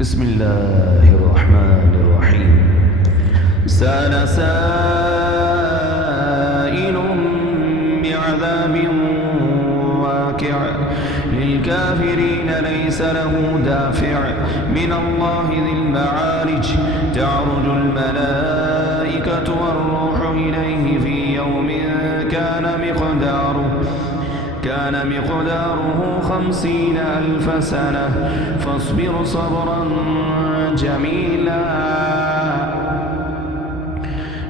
بسم الله الرحمن الرحيم. سأل سائل بعذاب واقع للكافرين ليس له دافع من الله ذي المعارج تعرج الملائكة والروح إليه في يوم كان مقداره 50,000 سنة فاصبر صبرا جميلا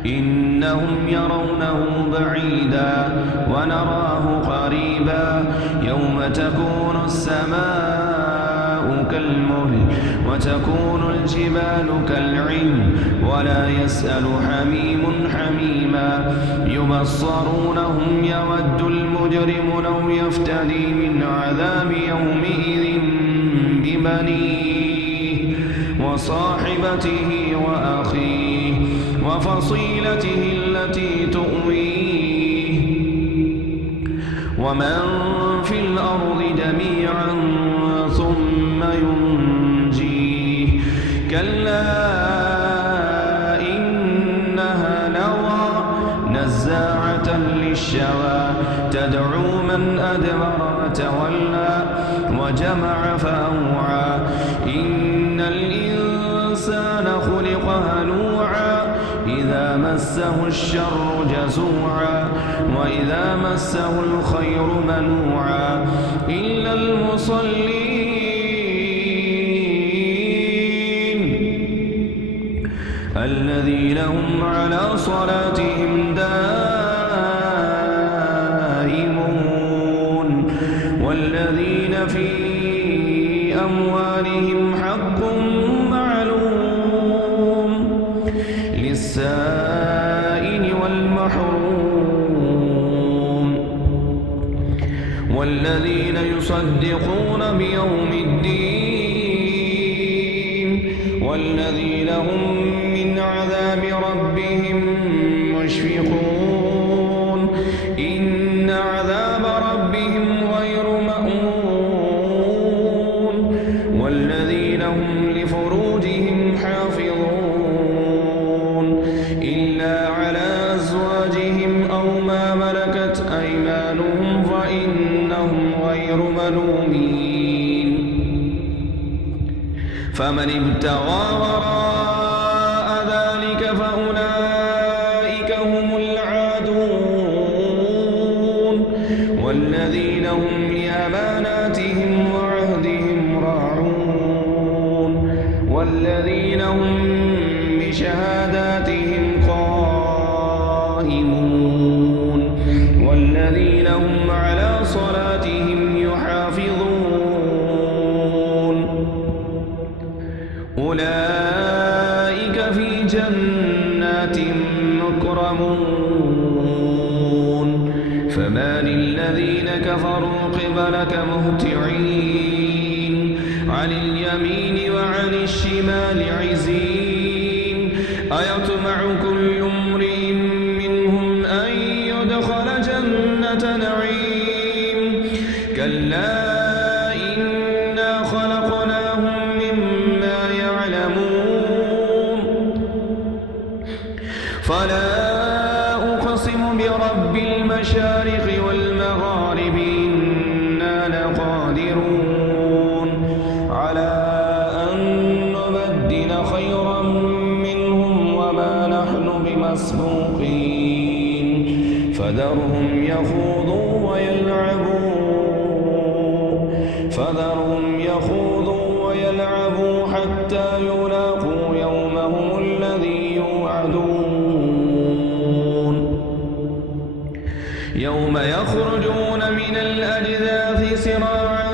إنهم يرونه بعيدا ونراه قريبا يوم تكون السماء كالمهل وتكون الجبال كالعهن ولا يسأل حميم حميما يبصرونهم يود المجرم لو يفتدي من عذاب يومئذ ببنيه وصاحبته وأخيه وفصيلته التي تؤويه ومن في الأرض جميعا ثم ينجيه كلا إنها لظى نزاعة للشوى تدعو من أدبر وتولى وجمع فأوعى إن الإنسان خلق هلوعا إذا مسه الشر جزوعا وإذا مسه الخير منوعا إلا المصلين الذين هم على صلاتهم دائمون والذين في أموالهم حق معلوم للسائل والمحروم والذين يصدقون بيوم الدين والذين هم من عذاب ربهم مشفقون إن عذاب ربهم غير مأمون والذين هم لفروجهم حافظون إلا على أزواجهم أو ما ملكت أيمانهم فإنهم غير ملومين فمن ابتغى وراء ذلك فأولئك هم العادون والذين هم لأماناتهم وعهدهم راعون والذين هم بشهاداتهم قائمون والذين هم على صلاتهم يحافظون أولئك في جنات مكرمون فما للذين كفروا قبلك مهطعين عن اليمين وعن الشمال عزين أيطمع كل امرئ منهم أن يدخل جنة نعيم كلا إنا خلقناهم مما يعلمون فلا أقسم برب المشارق والمغارب إنا لقادرون على أن نبدل خيرا منهم وما نحن بمسبوقين فذرهم يخوضوا ويلعبوا حتى يلاقوا يومهم الذي يوعدون يوم يخرجون من الأجداث سراعا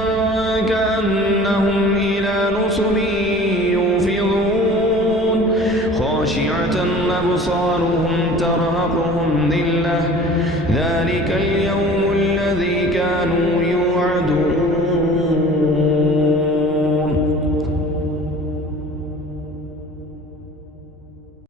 كأنهم إلى نصب يوفضون خاشعة أبصارهم ترهقهم ذلة ذلك